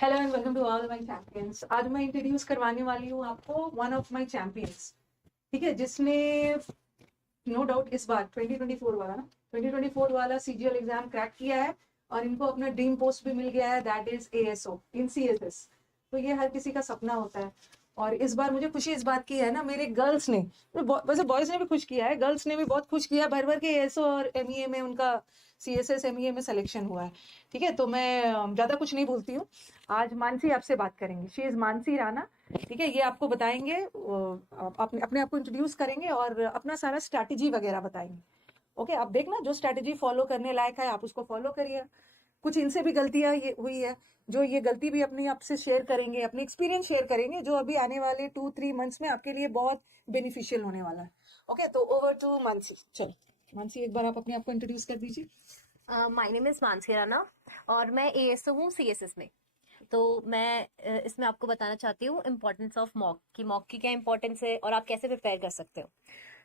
Hello and welcome to all my champions. आज मैं introduce करवाने वाली हूँ आपको वन ऑफ माय चैंपियंस। ठीक है, जिसने नो डाउट इस बार 2024 वाला ना 2024 वाला सीजीएल एग्जाम क्रैक किया है और इनको अपना ड्रीम पोस्ट भी मिल गया है, that is ASO in CSS. तो ये हर किसी का सपना होता है और इस बार मुझे खुशी इस बात की है ना, मेरे गर्ल्स ने, वैसे बॉयज ने भी खुश किया है, गर्ल्स ने भी बहुत खुश किया, भर भर के एएसओ और एमईए में उनका सीएसएस एमईए में सिलेक्शन हुआ है। ठीक है, तो मैं ज्यादा कुछ नहीं भूलती हूँ। आज मानसी आपसे बात करेंगे, शी इज मानसी राणा। ठीक है, ये आपको बताएंगे, अपने आप को इंट्रोड्यूस करेंगे और अपना सारा स्ट्रैटेजी वगैरह बताएंगे। ओके, आप देखना जो स्ट्रैटेजी फॉलो करने लायक है आप उसको फॉलो करिए। कुछ इनसे भी गलतियां ये हुई है, जो ये गलती भी अपनी आपसे शेयर करेंगे, अपनी एक्सपीरियंस शेयर करेंगे, जो अभी आने वाले 2-3 मंथ्स में आपके लिए बहुत बेनिफिशियल होने वाला है। ओके, तो ओवर टू मानसी। चलो मानसी, एक बार आप अपने आप को इंट्रोड्यूस कर दीजिए। My name is Mansi Rana और मैं एएसओ हूँ सीएसएस में। तो मैं इसमें आपको बताना चाहती हूँ इम्पोर्टेंस ऑफ मॉक कि मॉक की क्या इंपॉर्टेंस है और आप कैसे प्रिपेयर कर सकते हो।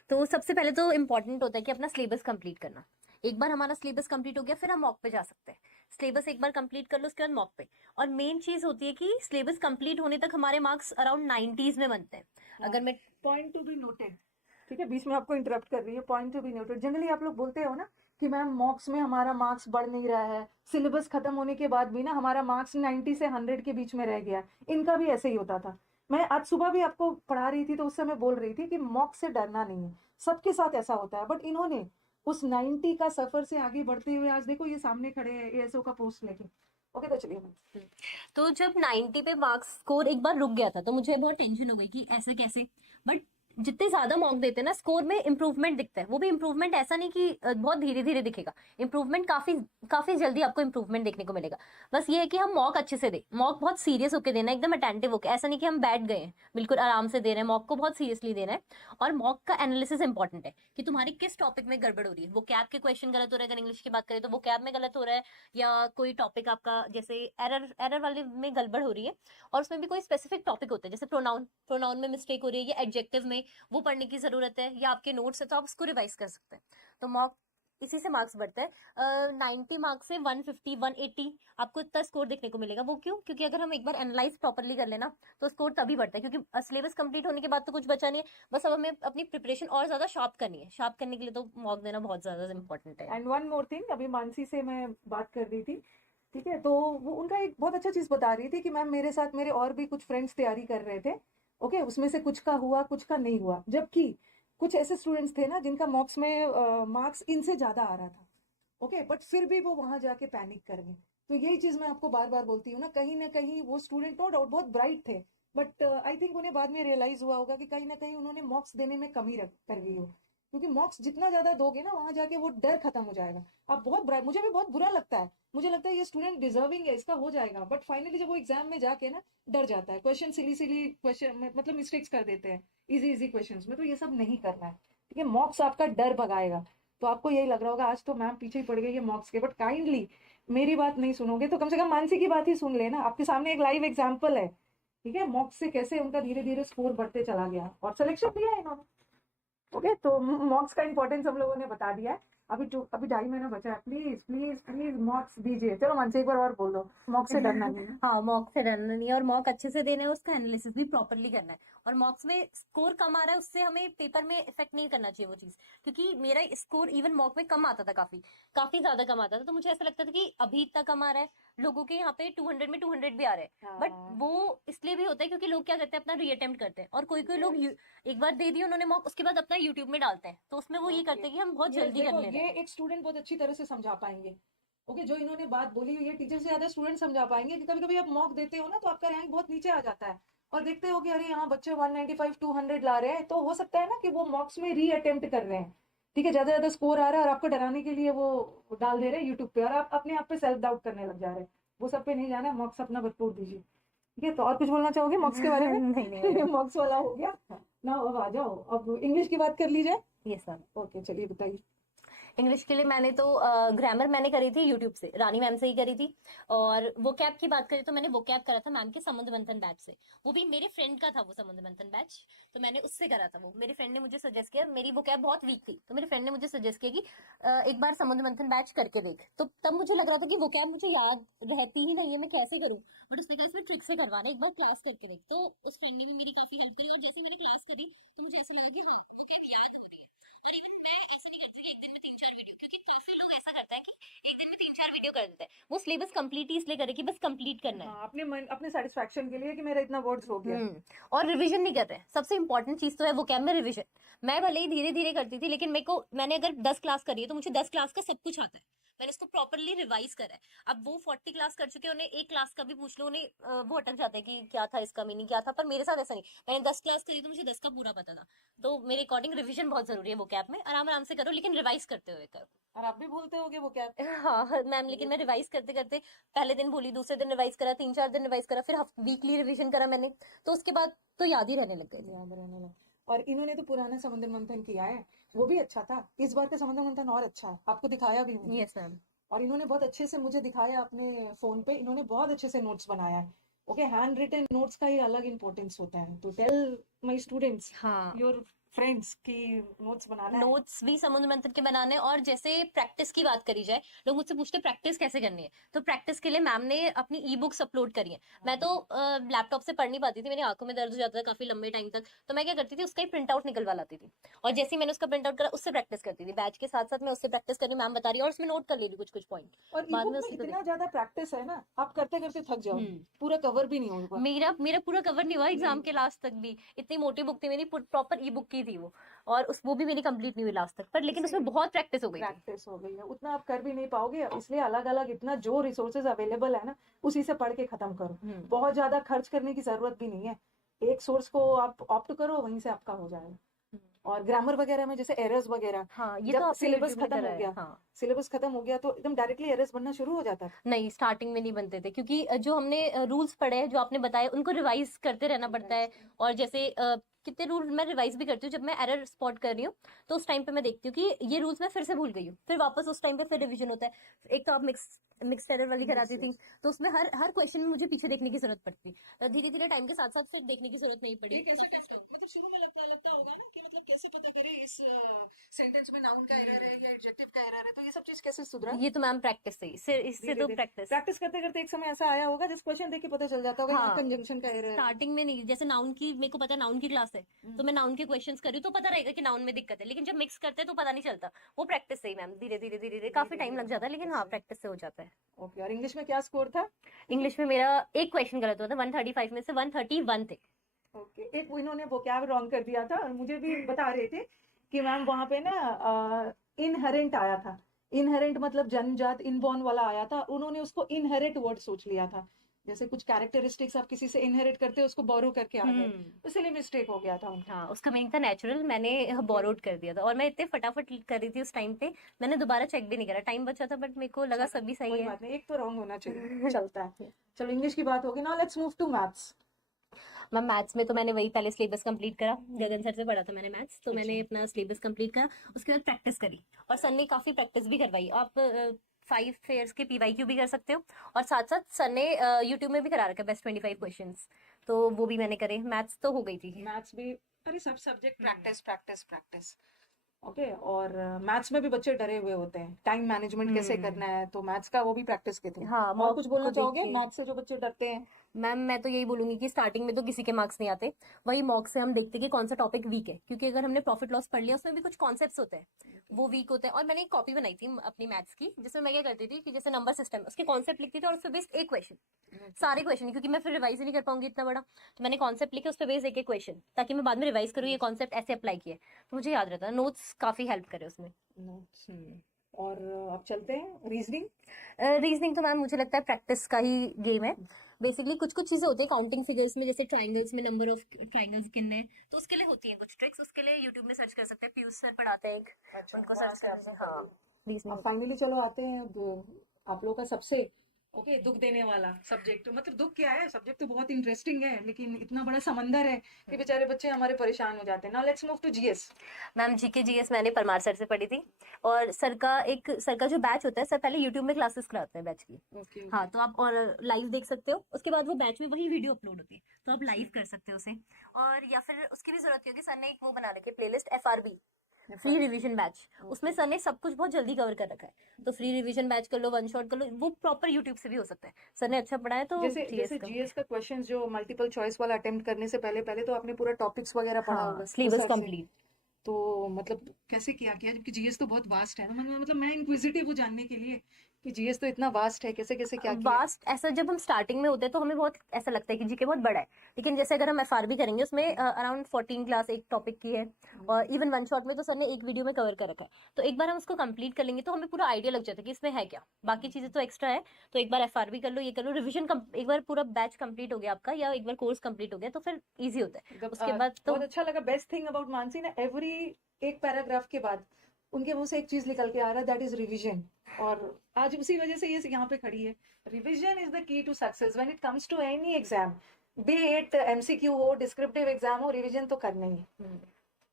तो सबसे पहले तो इम्पोर्टेंट होता है कि अपना सिलेबस कंप्लीट करना। एक बार हमारा सिलेबस कंप्लीट हो गया फिर हम मॉक पे जा सकते हैं। सिलेबस एक बार कंप्लीट कर लो उसके बाद मॉक पे। और मेन चीज होती है कि सिलेबस कंप्लीट होने तक हमारे मार्क्स अराउंड 90s में बनते हैं। अगर मैं पॉइंट टू बी नोटेड। ठीक है, बीच में आपको इंटरप्ट कर रही है, point to be noted. Generally आप लोग बोलते हो ना कि मैम मॉक्स में हमारा मार्क्स बढ़ नहीं रहा है, सिलेबस खत्म होने के बाद भी ना हमारा मार्क्स 90 से 100 के बीच में रह गया। इनका भी ऐसे ही होता था। मैं आज सुबह भी आपको पढ़ा रही थी तो उस समय बोल रही थी कि मॉक से डरना नहीं है, सबके साथ ऐसा होता है। बट इन्होंने उस 90 का सफर से आगे बढ़ते हुए आज देखो ये सामने खड़े हैं एएसओ का पोस्ट लेके। ओके, तो चलिए मैम। तो जब 90 पे मार्क्स स्कोर एक बार रुक गया था तो मुझे बहुत टेंशन हो गई कि ऐसे कैसे। बट जितने ज्यादा मार्क देते हैं ना स्कोर में इंप्रूवमेंट दिखता है। वो भी इंप्रूवमेंट ऐसा नहीं कि बहुत धीरे धीरे दिखेगा। इंप्रूवमेंट काफी काफी जल्दी आपको इंप्रूवमेंट देखने को मिलेगा। बस ये है कि हम मॉक अच्छे से दे, मॉक बहुत सीरियस होकर देना, एकदम अटेंटिव होकर। ऐसा नहीं कि हम बैठ गए हैं, बिल्कुल आराम से दे रहे हैं, मॉक को बहुत सीरियसली देना है। और मॉक का एनालिसिस इंपॉर्टेंट है कि तुम्हारी किस टॉपिक में गड़बड़ हो रही है। वो कैब के क्वेश्चन गलत हो रहा है, अगर इंग्लिश की बात करें तो वो कैब में गलत हो रहा है, या कोई टॉपिक आपका जैसे एरर एरर वाले में गड़बड़ हो रही है। और उसमें भी कोई स्पेसिफिक टॉपिक होता है, जैसे प्रोनाउन प्रोनाउन में मिस्टेक हो रही है या एडजेक्टिव में, वो पढ़ने की जरूरत है, या आपके नोट्स है तो आप उसको रिवाइज कर सकते हैं। तो मॉक इसी से मार्क्स बढ़ता है। 90 मार्क्स से 150 180 आपको इतना स्कोर देखने को मिलेगा। वो क्यों? क्योंकि अगर हम एक बार एनालाइज प्रॉपरली कर लेना तो स्कोर तभी बढ़ता है, क्योंकि सिलेबस कंप्लीट होने के बाद तो कुछ बचा नहीं है। बस अब हमें अपनी प्रिपरेशन और ज्यादा शार्प करनी है। शार्प करने के लिए तो मॉक देना बहुत ज्यादा इंपॉर्टेंट है। एंड वन मोर थिंग, अभी मानसी से मैं बात कर रही थी। ठीक है, तो वो उनका एक बहुत अच्छा चीज बता रही थी कि मैम मेरे साथ मेरे और भी कुछ फ्रेंड्स तैयारी कर रहे थे। ओके, उसमें से कुछ का हुआ कुछ का नहीं हुआ, जबकि कुछ ऐसे स्टूडेंट्स थे ना जिनका मॉक्स में मार्क्स इनसे ज्यादा आ रहा था। ओके, बट फिर भी वो वहां जाके पैनिक कर गए। तो यही चीज मैं आपको बार बार बोलती हूँ ना कहीं वो स्टूडेंट नो डाउट बहुत ब्राइट थे, बट आई थिंक उन्हें बाद में रियलाइज हुआ होगा कि कहीं ना कहीं उन्होंने मॉक्स देने में कमी रख कर गई हो। क्योंकि मॉक्स जितना ज्यादा दोगे ना वहां जाके वो डर खत्म हो जाएगा। आप बहुत बुरा, मुझे भी बहुत बुरा लगता है, मुझे लगता है ये स्टूडेंट डिजर्विंग है, इसका हो जाएगा, बट फाइनली जब वो एग्जाम में जाके ना डर जाता है, क्वेश्चन सिली सिली क्वेश्चन मतलब मिस्टेक्स कर देते हैं इजी इजी क्वेश्चन में। तो ये सब नहीं करना है। ठीक है, मॉक्स आपका डर भगाएगा। तो आपको यही लग रहा होगा आज तो मैम पीछे ही पड़ गई है मॉक्स के, बट काइंडली मेरी बात नहीं सुनोगे तो कम से कम मानसी की बात ही सुन लेना, आपके सामने एक लाइव एग्जाम्पल है। ठीक है, मॉक्स से कैसे उनका धीरे धीरे स्कोर बढ़ते चला गया और सिलेक्शन दिया है इन्होंने। ओके, तो मॉक्स का इंपॉर्टेंस हम लोगों ने बता दिया है। अभी 2.5 महीना बचा है, प्लीज प्लीज प्लीज मॉक्स दीजिए। चलो मन से एक बार और बोल दो, मॉक्स से डरना नहीं है। हाँ, मॉक से डरना नहीं है और मॉक अच्छे से देना है, उसका एनालिसिस भी प्रॉपरली करना है। और मॉक्स में स्कोर कम आ रहा है उससे हमें पेपर में इफेक्ट नहीं करना चाहिए वो चीज। क्योंकि मेरा स्कोर इवन मॉक में कम आता था, काफी काफी ज्यादा कम आता था। तो मुझे ऐसा लगता था कि अभी इतना कम आ रहा है, लोगों के यहाँ पे 200 में 200 भी आ रहे हैं। बट हाँ, वो इसलिए भी होता है क्योंकि लोग क्या करते हैं, अपना रीअटेम्प्ट करते हैं। और कोई कोई लोग एक बार दे दिए उन्होंने मॉक, उसके बाद अपना यूट्यूब में डालते हैं, तो उसमें वो ये करते हैं कि हम बहुत ये जल्दी कर देखो ले रहे ये हैं। एक स्टूडेंट बहुत अच्छी तरह से समझा पाएंगे। ओके, जो इन्होंने बात बोली हुई है टीचर से ज्यादा स्टूडेंट समझा पाएंगे कि कभी कभी आप मॉक देते हो ना तो आपका रैंक बहुत नीचे आ जाता है और देखते हो कि अरे यहाँ बच्चे 195 200 ला रहे हैं, तो हो सकता है ना कि वो मॉक्स में री अटेम्प्ट कर रहे हैं। ठीक है, ज्यादा ज्यादा स्कोर आ रहा है और आपको डराने के लिए वो डाल दे रहे हैं यूट्यूब पे और आप अपने आप पे सेल्फ डाउट करने लग जा रहे हैं। वो सब पे नहीं जाना, मॉक्स अपना भरपूर दीजिए। ठीक है, तो और कुछ बोलना चाहोगे मॉक्स के बारे में? नहीं नहीं मैडम। मॉक्स वाला हो गया ना, अब आ जाओ, अब इंग्लिश की बात कर लीजिए। ये सब ओके, चलिए बताइए। इंग्लिश के लिए मैंने तो ग्रामर मैंने करी थी यूट्यूब से, रानी मैम से ही करी थी। और वोकैब की बात करें तो मैंने वोकैब करा था मैम के समुद्र मंथन बैच से। वो भी मेरे फ्रेंड का था वो समुद्र मंथन बैच, तो मैंने उससे करा था। वो मेरे फ्रेंड ने मुझे सजेस्ट किया, मेरी वोकैब बहुत वीक थी, तो मेरे फ्रेंड ने मुझे सजेस्ट किया कि एक बार समुद्र मंथन बैच करके देख। तो तब मुझे लग रहा था कि वोकैब मुझे याद रहती ही नहीं है, मैं कैसे करूँ। बट उसने कहा इसमें ट्रिक से करवाना, एक बार क्लास करके देख। तो उस फ्रेंड ने भी मेरी काफी हेल्प करी, और जैसे मैंने क्लास करी तो मुझे ऐसा लगा कि हाँ वोकैब याद हो रही है। और इवन मैं ऐसे नहीं करती कि एक दिन में 3-4 वीडियो, क्योंकि काफी लोग ऐसा करते हैं कि एक दिन में 3-4 वीडियो कर देते हैं। वो सिलेबस कंप्लीट ही इसलिए करे कि बस कंप्लीट करना है। हाँ, अपने मन अपने सेटिस्फेक्शन के लिए कि मेरा इतना वर्ड्स हो गया। और रिवीजन नहीं कर रहे हैं। सबसे इंपॉर्टेंट चीज तो है वोकैब में रिवीजन। मैं भले ही धीरे धीरे करती थी, लेकिन मैंने अगर 10 क्लास करी है तो मुझे 10 क्लास का सब कुछ आता है। मैंने उसको प्रॉपरली रिवाइज करा है। अब वो 40 क्लास कर चुके हैं, उन्हें एक क्लास का भी पूछ लो, उन्हें वो अटक जाता है कि क्या था इसका मीनिंग क्या था। पर मेरे साथ ऐसा नहीं, मैंने 10 क्लास करी तो मुझे 10 का पूरा पता था। तो मेरे अकॉर्डिंग रिवीजन बहुत जरूरी है वोकैब में। आराम आराम से करो, लेकिन रिवाइज करते हुए करो। और आप भी भूलते होगे वो क्या? हाँ मैम, लेकिन मैं रिवाइज करते करते पहले दिन भूली, दूसरे दिन रिवाइज करा, 3-4 दिन रिवाइज करा, फिर वीकली रिवीजन करा मैंने, तो उसके बाद तो याद ही रहने लग गए थे। याद रहने लगा। और इन्होंने तो पुराना समुद्र मंथन किया है, वो भी अच्छा था। इस बार का समुद्र मंथन और अच्छा है, आपको दिखाया भी मैंने। Yes ma'am. और इन्होंने बहुत अच्छे से मुझे दिखाया अपने फोन पे, इन्होंने बहुत अच्छे से नोट्स बनाया है। ओके, हैंड रिटन नोट्स का ही अलग इंपॉर्टेंस होता है, तो टेल माय स्टूडेंट्स, हाँ, योर फ्रेंड्स की नोट्स बनाना है। नोट्स भी समुद्र मंथन के बनाने। और जैसे प्रैक्टिस की बात करी जाए, लोग मुझसे पूछते प्रैक्टिस कैसे करनी है, तो प्रैक्टिस के लिए मैम ने अपनी ई बुक्स अपलोड करी है। मैं तो लैपटॉप से पढ़ नहीं पाती थी, मेरी आंखों में दर्द हो जाता था काफी लंबे टाइम तक। तो मैं क्या करती थी, उसका ही प्रिंट आउट निकलवा लाती थी, और जैसे ही मैंने उसका प्रिंट आउट करा उससे प्रैक्टिस करती थी। बैच के साथ साथ मैं उससे प्रैक्टिस कर रही हूँ, मैम बता रही है, और उसमें नोट कर ले रही कुछ कुछ पॉइंट। और बाद ईबुक में में उसी को इतना देख। ज्यादा प्रैक्टिस है ना, आप करते करते थक जाओ, हम्म। पूरा कवर भी नहीं होगा। मेरा मेरा पूरा कवर नहीं हुआ एग्जाम नहीं, के लास्ट तक भी। इतनी मोटी बुक थी मेरी, प्रॉपर ई बुक की थी वो। और उस वो भी मेरी कंप्लीट नहीं हुई लास्ट तक, पर लेकिन उसमें इसीलिए बहुत प्रैक्टिस हो गई थी। प्रैक्टिस हो गई है, उतना आप कर भी नहीं पाओगे, इसलिए अलग अलग इतना जो रिसोर्सेज अवेलेबल है ना, उसी से पढ़ के खत्म करो। बहुत ज्यादा खर्च करने की जरूरत भी नहीं है, एक सोर्स को आप ऑप्ट करो, वहीं से आपका हो जाएगा। और ग्रामर वगैरह में जैसे एरर्स वगैरह, हाँ, ये तो जब आपने सिलेबस यूट्यूब में खत्म करा हो है। गया, हाँ, सिलेबस खत्म हो गया तो एकदम डायरेक्टली एरर्स बनना शुरू हो जाता नहीं स्टार्टिंग में नहीं बनते थे, क्योंकि जो हमने रूल्स पढ़े हैं, जो आपने बताए, उनको रिवाइज करते रहना पड़ता है। था। और जैसे कितने रूल मैं रिवाइज भी करती हूँ, जब मैं एरर स्पॉट कर रही हूँ तो उस टाइम पे मैं देखती हूँ कि ये रूल्स मैं फिर से भूल गई हूँ, फिर वापस उस टाइम पे फिर रिवीजन होता है। एक तो आप मिक्स एरर वाली कराती थी, तो उसमें हर हर क्वेश्चन में मुझे पीछे देखने की जरूरत पड़ती। धीरे धीरे टाइम के साथ साथ फिर देखने की जरूरत नहीं पड़ी। ये कैसे करते हो? मतलब शुरू में लगता होगा ना कि मतलब कैसे पता करें इस सेंटेंस में नाउन का एरर है या एडजेक्टिव का एरर है, तो ये सब चीज कैसे सुधरा? ये तो मैम प्रैक्टिस से ही, इससे धीरे तो धीरे प्रैक्टिस। प्रैक्टिस करते करते एक समय ऐसा आया होगा जिस क्वेश्चन देख के पता चल जाता होगा यहाँ हाँ, कंजंक्शन का एरर है। स्टार्टिंग में नहीं, जैसे नाउन की मेरे को पता है, नाउन की क्लास है तो मैं नाउन के क्वेश्चंस कर रही हूँ तो पता रहेगा कि नाउन में दिक्कत है, लेकिन जब मिक्स करते हैं तो पता नहीं चलता। वो प्रैक्टिस से ही मैम, धीरे धीरे धीरे धीरे काफी टाइम लग जाता है, लेकिन हाँ प्रैक्टिस से हो जाता है। ओके, और इंग्लिश में क्या स्कोर था? इंग्लिश में मेरा एक क्वेश्चन गलत हुआ था, 135 में से 131 थे। ओके, एक इन्होंने वोकैब रॉन्ग कर दिया था और मुझे भी बता रहे थे कि मैम वहां पे ना इनहेरेंट आया था। इनहेरेंट मतलब जन्मजात, इनबॉर्न वाला आया था, उन्होंने उसको इनहेरिट वर्ड सोच लिया था। जैसे कुछ कैरेक्टरिस्टिक्स आप किसी से इनहेरिट करते हो, उसको बोरो करके आ गए, इसलिए मिस्टेक हो गया था उनका। हाँ, उसका मीनिंग था नेचुरल, मैंने बोरोड कर दिया था। और मैं इतने फटाफट कर रही थी उस टाइम पे, मैंने दोबारा चेक भी नहीं करा, टाइम बचा था, बट मेरे को लगा सभी सही कोई है। बात नहीं, एक तो रॉन्ग होना चाहिए, चलता है। चलो, इंग्लिश की बात होगी ना, let's move to maths. Ma'am maths में तो मैंने वही पहले सिलेबस कंप्लीट करा, गगन सर से पढ़ा था मैंने मैथ्स, तो मैंने अपना सिलेबस कंप्लीट करा, उसके बाद प्रैक्टिस करी। और सर ने काफी प्रैक्टिस भी करवाई। आप 5 फेयर्स के PYQ भी कर सकते हो, और साथ साथ सर ने यूट्यूब में भी करा रखा बेस्ट 25 क्वेश्चंस, तो वो भी मैंने करे। मैथ्स तो हो गई थी। मैथ्स भी, अरे सब subject practice practice practice. Okay, और मैथ्स में भी बच्चे डरे हुए होते हैं, टाइम मैनेजमेंट कैसे करना है, तो मैथ्स का वो भी प्रैक्टिस के थे। हाँ, और मॉक कुछ बोलना को देख चाहोगे के। मैथ्स से जो बच्चे डरते हैं? मैम मैं तो यही बोलूंगी कि स्टार्टिंग में तो किसी के मार्क्स नहीं आते, वही मॉक से हम देखते हैं कि कौन सा टॉपिक वीक है, क्योंकि अगर हमने प्रॉफिट लॉस पढ़ लिया उसमें भी कुछ कॉन्सेप्ट्स होते हैं वो वीक होते हैं। और मैंने एक कॉपी बनाई थी अपनी मैथ्स की, जिसमें मैं क्या करती थी कि जैसे नंबर सिस्टम उसके कॉन्सेप्ट लिखती थी, और उस पर बेस्ड एक क्वेश्चन, सारे क्वेश्चन, क्योंकि मैं फिर रिवाइज ही नहीं कर पाऊंगी इतना बड़ा, तो मैंने कॉन्सेप्ट लिखे, उस पर बेस्ड एक एक क्वेश्चन, ताकि मैं बाद में रिवाइज करूँ ये कॉन्सेप्ट ऐसे अप्लाई किए, तो मुझे याद रहता है। नोट्स काफी हेल्प करे उसमें। नोट्स। और अब चलते हैं रीजनिंग। रीजनिंग तो मैम मुझे लगता है प्रैक्टिस का ही गेम है। बेसिकली कुछ कुछ चीजें होती है काउंटिंग फिगर्स में, जैसे ट्राइंगल्स में नंबर ऑफ ट्राइंगल्स कितने हैं, तो उसके लिए होती हैं कुछ ट्रिक्स, उसके लिए यूट्यूब में सर्च कर सकते हैं, पीयूष सर पढ़ाते हैं एक, उनको सर्च कर सकते हैं। हाँ, अब रीजनिंग। फाइनली चलो आते हैं अब आप लोगों का सबसे ओके, दुख देने वाला सब्जेक्ट, मतलब दुख क्या है, सब्जेक्ट तो बहुत इंटरेस्टिंग है लेकिन इतना बड़ा समंदर है कि बेचारे बच्चे हमारे परेशान हो जाते हैं। Now let's move to GS. Ma'am GK GS मैंने परमार सर से पढ़ी थी, और सर का जो बैच होता है, सर पहले यूट्यूब में क्लासेस कराते हैं बैच की। ओके हाँ, तो आप और लाइव देख सकते हो, उसके बाद वो बैच में वही वीडियो अपलोड होती है, तो आप लाइव कर सकते हो उसे। और या फिर उसकी भी जरूरत नहीं होगी, सर ने एक वो बना रखी है playlist FRB, free revision batch. उसमें सर ने सब कुछ बहुत जल्दी कवर कर रखा है, तो फ्री रिवीजन बैच कर लो, वन शॉट कर लो, वो प्रॉपर यूट्यूब से भी हो सकता है। सर ने अच्छा पढ़ाया तो जैसे जीएस जैसे का। जीएस का क्वेश्चन जो मल्टीपल चॉइस वाला अटेम्प्ट करने से पहले पहले तो आपने पूरा टॉपिक्स वगैरह पढ़ा हाँ, होगा उस सिलेबस सर से, कंप्लीट। तो मतलब कैसे किया किया, जबकि जीएस तो बहुत वास्ट है ना, मतलब मैं इंक्विजिटिव हूँ जानने के लिए कि जीएस तो इतना वास्ट है, कैसे कैसे क्या किया। वास्ट ऐसा, जब हम स्टार्टिंग में होते हैं तो हमें बहुत ऐसा लगता है कि जीके बहुत बड़ा है, लेकिन जैसे अगर हम एफआरबी करेंगे उसमें अराउंड 14 क्लास एक टॉपिक की है, और इवन वन शॉट में तो सर ने एक वीडियो में कवर कर रखा है, तो एक बार हम उसको कंप्लीट कर लेंगे तो हमें पूरा आइडिया लग जाता है कि इसमें है क्या, बाकी चीजें तो एक्स्ट्रा है। तो एक बार एफआरबी कर लो, ये कर लो, रिविजन एक बार पूरा बैच कंप्लीट हो गया आपका, या एक बार कोर्स कंप्लीट हो गया, तो फिर इजी होता है मतलब उसके बाद तो। बहुत अच्छा लगा। बेस्ट थिंग अबाउट मानसी ना, एवरी एक पैराग्राफ के बाद उनके मुंह से एक चीज निकल के आ रहा है, दैट इज रिवीजन। और आज उसी वजह से ये यहाँ पे खड़ी है। Revision is the key to success when it comes to any exam, be it MCQ हो, डिस्क्रिप्टिव एग्जाम हो, रिवीजन तो करना ही है।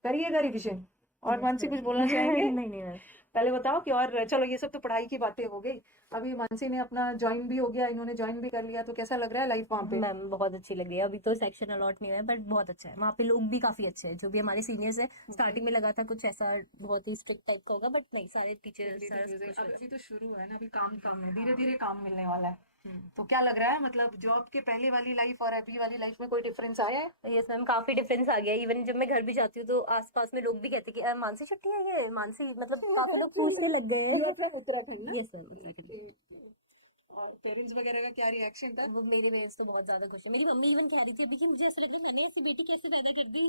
करिएगा रिवीजन। और यस मानसी मैम। कुछ बोलना चाहेंगे? नहीं नहीं मैम। पहले बताओ कि, और चलो ये सब तो पढ़ाई की बातें हो गई, अभी मानसी ने अपना ज्वाइन भी हो गया, इन्होंने ज्वाइन भी कर लिया, तो कैसा लग रहा है लाइफ वहाँ पे? मैम बहुत अच्छी लग रही है, अभी तो सेक्शन अलॉट नहीं हुआ है, बट बहुत अच्छा है, वहाँ पे लोग भी काफी अच्छे हैं, जो भी हमारे सीनियर्स है। स्टार्टिंग में लगा था कुछ ऐसा बहुत ही स्ट्रिक्ट टाइप का होगा, बट नहीं, सारे टीचर्स सर खुश अब हुए। अभी तो शुरू है ना, अभी काम कम है, धीरे हाँ। धीरे काम मिलने वाला है। हम्म। तो क्या लग रहा है, मतलब जॉब के पहले वाली लाइफ और अभी वाली लाइफ में कोई डिफरेंस आया है? यस मैम, काफी डिफरेंस आ गया, इवन जब मैं घर भी जाती हूँ तो आसपास में लोग भी कहते हैं कि मानसी छुट्टी है ये, मानसी, मतलब काफी लोग पूछने लग गए You are हैं। from उत्तराखंड ना? Yes ma'am, Uttarakhand. Okay, okay. और पेरेंट्स वगैरह का क्या रिएक्शन था? वो मेरे पेरेंट्स तो बहुत ज्यादा खुश है, मेरी मम्मी इवन कह रही थी अभी कि मुझे ऐसा लग रहा है मैंने ऐसी बेटी कैसे पैदा कर दी।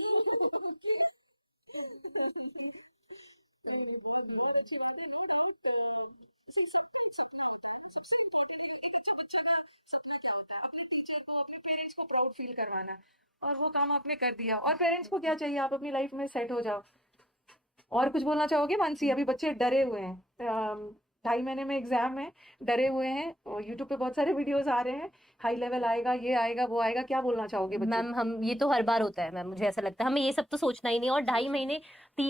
बहुत बहुत अच्छी बात है, नो डाउट। इसी सबका एक सपना होता है ना, सबसे इम्पोर्टेंट है कि बच्चा बच्चा का सपना क्या होता है, अपने टीचर को, अपने पेरेंट्स को प्राउड फील करवाना। और वो काम आपने कर दिया, और पेरेंट्स को क्या चाहिए, आप अपनी लाइफ में सेट हो जाओ। और कुछ बोलना चाहोगे मानसी? अभी बच्चे डरे हुए हैं, 2.5 महीने में एग्जाम है, डरे हुए हैं, और यूट्यूब पे बहुत सारे वीडियोस आ रहे हैं, हाई लेवल आएगा, ये आएगा, वो आएगा, क्या बोलना चाहोगे बच्चों मैम हम, ये तो हर बार होता है मैम, मुझे ऐसा लगता है हमें ये सब तो सोचना ही नहीं, और 2.5 महीने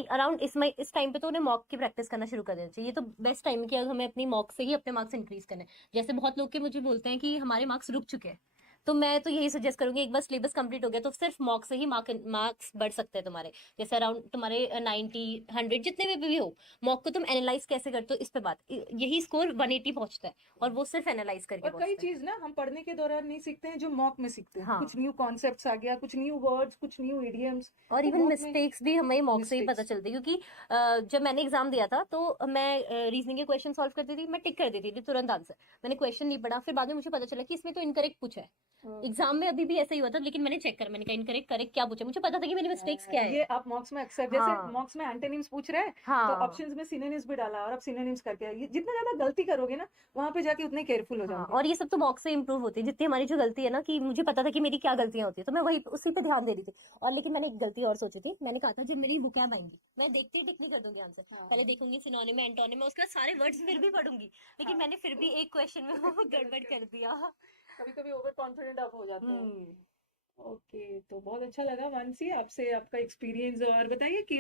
अराउंड इस टाइम पे तो उन्हें मॉक की प्रैक्टिस करना शुरू कर देना चाहिए, ये तो बेस्ट टाइम है कि अगर हमें अपनी मॉक से ही अपने मार्क्स इंक्रीज करने हैं। जैसे बहुत लोग के मुझे बोलते हैं कि हमारे मार्क्स रुक चुके हैं, तो मैं तो यही सजेस्ट करूंगी, एक बार सिलेबस कंप्लीट हो गया तो सिर्फ मॉक से ही मार्क्स बढ़ सकते हैं तुम्हारे। जैसे अराउंड तुम्हारे 90 100 जितने भी हो, मॉक को तुम एनालाइज कैसे करते हो इस पे बात, यही स्कोर 180 पहुंचता है, और वो सिर्फ एनालाइज करके और कई पहुंचता है। चीज ना हम पढ़ने के दौरान नहीं सीखते हैं, जो मॉक में सीखते हैं, कुछ हाँ, न्यू कॉन्सेप्ट्स आ गया, कुछ न्यू वर्ड्स, कुछ न्यू इडियम्स, और तो इवन मॉक में मिस्टेक्स भी हमें मॉक से ही पता मिस्टेक्स। चलती है, क्योंकि जब मैंने एग्जाम दिया था तो मैं रीजनिंग के क्वेश्चन सॉल्व करती थी, मैं टिक कर देती थी तुरंत आंसर, मैंने क्वेश्चन नहीं पढ़ा, फिर बाद में मुझे पता चला कि इसमें तो इनकरेक्ट पूछा है। एग्जाम में अभी भी ऐसा ही हुआ था, लेकिन मैंने चेक करा, मैंने कहा इनकरेक्ट करेक्ट क्या पूछा, मुझे पता था कि मेरी मिस्टेक्स क्या है। ये आप मॉक्स में अक्सर, जैसे हाँ। मॉक्स में एंटोनिम्स पूछ रहे हैं, तो हाँ। ऑप्शंस में सिनोनिम्स भी डाला, और अब सिनोनिम्स करके आए। जितना ज्यादा गलती करोगे ना, वहां पे जाके उतने केयरफुल हो हाँ, जाओगे। और ये सब तो मॉक से इम्प्रूव होती है, जितनी हमारी जो गलती है ना, कि मुझे पता था कि मेरी क्या गलतियां होती है, तो मैं वही उसी पे ध्यान दे रही थी। और लेकिन मैंने एक गलती और सोची थी, मैंने कहा था जब मेरी वोकैब आएंगी मैं देखते ही टिक नहीं कर दूंगी आंसर, हाँ, पहले देखूंगी सिनोनिम में, एंटोनिम में, उसके बाद सारे वर्ड्स फिर भी पढ़ूंगी, लेकिन हाँ। मैंने फिर भी एक क्वेश्चन में वो गड़बड़ कर दिया। कभी कभी ओवर कॉन्फिडेंट आप हो जाते हैं। हम्म। ओके, तो बहुत अच्छा लगा मानसी आपसे आपका एक्सपीरियंस। और बताइए कि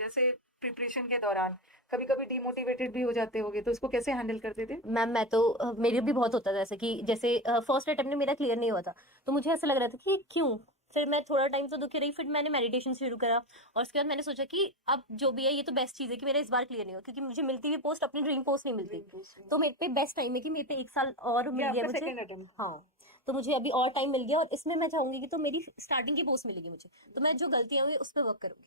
जैसे प्रिपरेशन के दौरान कभी कभी डिमोटिवेटेड भी हो जाते होगे, तो उसको कैसे हैंडल करते थे? मैम मैं तो मेरे भी बहुत होता था, जैसे कि जैसे फर्स्ट अटेम्प्ट में मेरा क्लियर नहीं हुआ था, तो मुझे ऐसा लग रहा था कि क्यों, फिर मैं थोड़ा टाइम तो दुखी रही, फिर मैंने मेडिटेशन शुरू करा, और उसके बाद मैंने सोचा कि अब जो भी है ये तो बेस्ट चीज है कि मेरा इस बार क्लियर नहीं हुआ, क्योंकि मुझे मिलती हुई पोस्ट अपनी ड्रीम पोस्ट नहीं मिलती, ड्रीम पोस्ट तो मेरे पे बेस्ट टाइम है कि मेरे पे 1 साल और ये मिल गया आपका मुझे। Second attempt? हाँ, तो मुझे अभी और टाइम मिल गया, और इसमें मैं चाहूंगी कि तो मेरी स्टार्टिंग की पोस्ट मिलेगी मुझे, तो मैं जो गलतियां हुई उस पर वर्क करूंगी।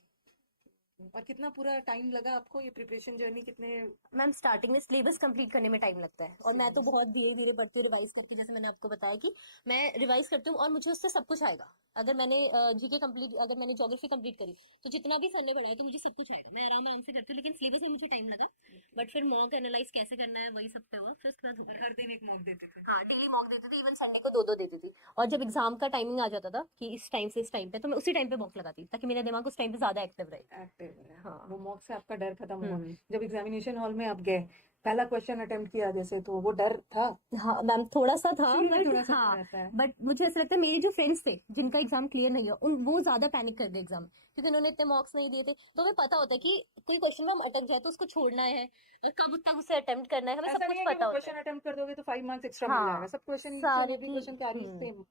और कितना पूरा टाइम लगा आपको, ये प्रिपरेशन जर्नी कितने? मैम स्टार्टिंग में सिलेबस कंप्लीट करने में टाइम लगता है, और मैं तो बहुत धीरे धीरे पढ़ती हूँ, रिवाइज करती हूँ, जैसे मैंने आपको बताया कि मैं रिवाइज करती हूँ, और मुझे उससे सब कुछ आएगा। अगर मैंने जीके कंप्लीट, अगर मैंने ज्योग्राफी कंप्लीट करी, तो जितना भी सर ने पढ़ाया तो मुझे सब कुछ आएगा, मैं आराम आराम से करती हूँ, लेकिन सिलेबस में मुझे टाइम लगा, बट फिर मॉक एनालाइज कैसे करना है वही सब पे हुआ, फिर उसके बाद और हर दिन एक मॉक देते थे? हाँ, डेली मॉक देती थी, इवन संडे को दो दो देती थी, और जब एग्जाम का टाइमिंग आ जाता था कि इस टाइम से इस टाइम पे, तो मैं उसी टाइम पे मॉक लगाती थी, ताकि मेरा दिमाग उस टाइम पे ज्यादा एक्टिव रहे। एक्टिव है, हाँ। वो मॉक से आपका डर खत्म हुआ। हम्म। जब एग्जामिनेशन हॉल में आप गए, पहला क्वेश्चन अटेम्प्ट किया जैसे, तो वो डर था? हाँ मैम, थोड़ा सा था, शुरू में बट थोड़ा सा हाँ, रहता है। बट मुझे ऐसा लगता है मेरे जो फ्रेंड्स थे जिनका एग्जाम क्लियर नहीं हुआ, उन वो ज्यादा पैनिक कर गए एग्जाम में, क्योंकि उन्होंने इतने मार्क्स नहीं दिए थे। तो हमें पता होता है कि कोई क्वेश्चन में हम अटक जाए तो उसको छोड़ना है, कब तक उसे अटेम्प्ट करना है, हमें सब ऐसा कुछ नहीं है कि पता वो होता क्वेश्चन है। अटेम्प्ट कर दोगे तो 5 मार्क्स एक्स्ट्रा मिल जाएगा, हाँ, सब क्वेश्चन ईच एंड सारे एवरी की question carry same.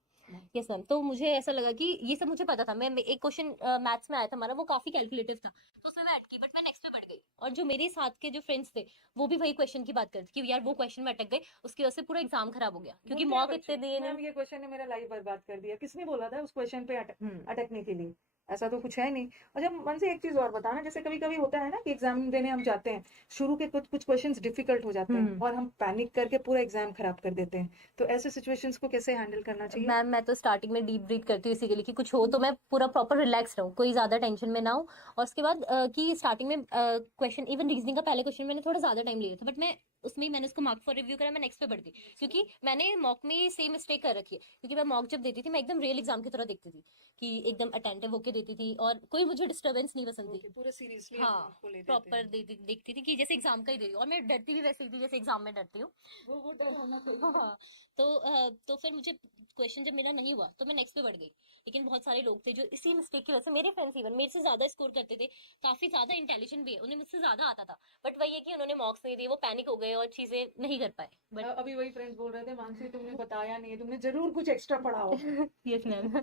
Yes ma'am. तो मुझे ऐसा लगा कि ये सब मुझे पता था। मैं एक क्वेश्चन मैथ्स में आया था हमारा, वो काफी कैलकुलेटिव था, तो उसमें मैं अटकी, बट मैं नेक्स्ट पे बढ़ गई। और जो मेरे साथ के जो फ्रेंड्स थे, वो भी वही क्वेश्चन की बात करते कि यार वो क्वेश्चन में अटक गई, उसकी वजह से पूरा एग्जाम खराब हो गया, क्योंकि बोलते हैं मॉक इतने बच्चे, दिए मैम नहीं। ये क्वेश्चन ने मेरा लाइफ बर्बाद कर दिया, किसने बोला था उस क्वेश्चन पे अटकने के लिए? ऐसा तो कुछ है नहीं। और जब मन से एक चीज और बताना, जैसे कभी कभी होता है ना कि एग्जाम देने हम जाते हैं, शुरू के कुछ कुछ क्वेश्चंस डिफिकल्ट हो जाते हैं और हम पैनिक करके पूरा एग्जाम खराब कर देते हैं, तो ऐसे सिचुएशंस को कैसे हैंडल करना चाहिए? मैम मैं तो स्टार्टिंग में डीप ब्रीथ करती हूँ इसी के लिए कि कुछ हो तो मैं पूरा प्रॉपर रिलैक्स रहूँ, कोई ज्यादा टेंशन में ना हो। और उसके बाद कि स्टार्टिंग में क्वेश्चन, इवन रीजनिंग का पहले क्वेश्चन मैंने थोड़ा ज्यादा टाइम लिया था, बट मैं उसमें ही मैंने उसको मार्क फॉर रिव्यू करा, मैं नेक्स्ट पे बढ़ गई, क्योंकि मैंने मॉक में सेम मिस्टेक कर रखी है। क्योंकि मैं मॉक जब देती थी, मैं एकदम रियल एग्जाम की तरह देखती थी, कि एकदम अटेंटिव होके देती थी और कोई मुझे डिस्टर्बेंस नहीं पसंद थी। ओके, पूरा सीरियसली हम हाँ, उसको ले देते प्रॉपर हैं। देखती थी कि जैसे एग्जाम का ही दे रही हूँ, और मैं डरती भी वैसे ही थी जैसे एग्जाम में डरती हूँ। वो डर होना चाहिए। हाँ, तो फिर मुझे क्वेश्चन जब मेरा नहीं हुआ तो मैं नेक्स्ट पे बढ़ गई। लेकिन बहुत सारे लोग थे जो इसी मिस्टेक की वजह से, मेरे फ्रेंड्स इवन मेरे से ज्यादा स्कोर करते थे, काफी ज्यादा इंटेलिजेंट भी है, उन्हें मुझसे ज्यादा आता था, बट वही है कि उन्होंने मार्क्स नहीं दिए, वो पैनिक हो गए और चीजें नहीं कर पाए। बट अभी वही फ्रेंड्स बोल रहे थे, मानसी तुमने बताया नहीं है, तुमने जरूर कुछ एक्स्ट्रा पढ़ा हो। Yes ma'am.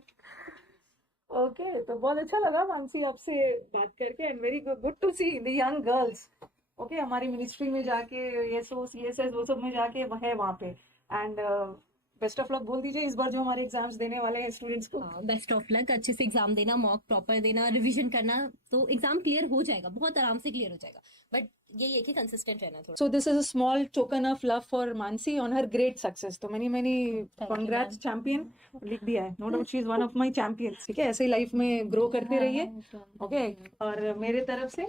ओके, तो बहुत अच्छा लगा मानसी आपसे बात करके, and very good to see the young girls. Okay, हमारी मिनिस्ट्री में जाके ये वो सब में जाके है वहाँ पे। एंड बेस्ट ऑफ लक बोल दीजिए इस बार जो हमारे एग्जाम्स देने वाले हैं स्टूडेंट्स को। बेस्ट ऑफ लक, अच्छे से एग्जाम देना, मॉक प्रॉपर देना, रिवीजन करना, तो एग्जाम क्लियर हो जाएगा, बहुत आराम से क्लियर हो जाएगा। बट यही है कि कंसिस्टेंट रहना थोड़ा। So this is a small token of love for Mansi on her great success. तो many Thank you, congrats ma'am. champion, लिख दिया है, no doubt she is one of my champions। ठीक है, ऐसे ही लाइफ में ग्रो करते रहिए। ओके, और मेरे तरफ से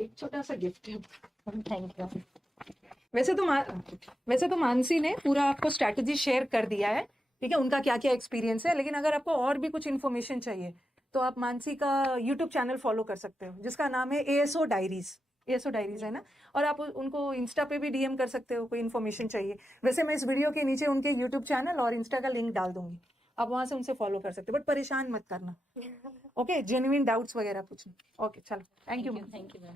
एक छोटा सा गिफ्ट है। Thank you. वैसे तो मानसी ने पूरा आपको स्ट्रैटेजी शेयर कर दिया है, ठीक है, उनका क्या क्या एक्सपीरियंस है, लेकिन अगर आपको और भी कुछ इन्फॉर्मेशन चाहिए तो आप मानसी का यूट्यूब चैनल फॉलो कर सकते हो, जिसका नाम है एएसओ डायरीज है ना। और आप उनको इंस्टा पे भी डीएम कर सकते हो, कोई इन्फॉर्मेशन चाहिए। वैसे मैं इस वीडियो के नीचे उनके यूट्यूब चैनल और इंस्टा का लिंक डाल दूंगी, आप वहां से उनसे फॉलो कर सकते हो, बट परेशान मत करना। ओके, जेन्युइन डाउट्स वगैरह पूछना। ओके, चलो, thank you. Thank you ma'am.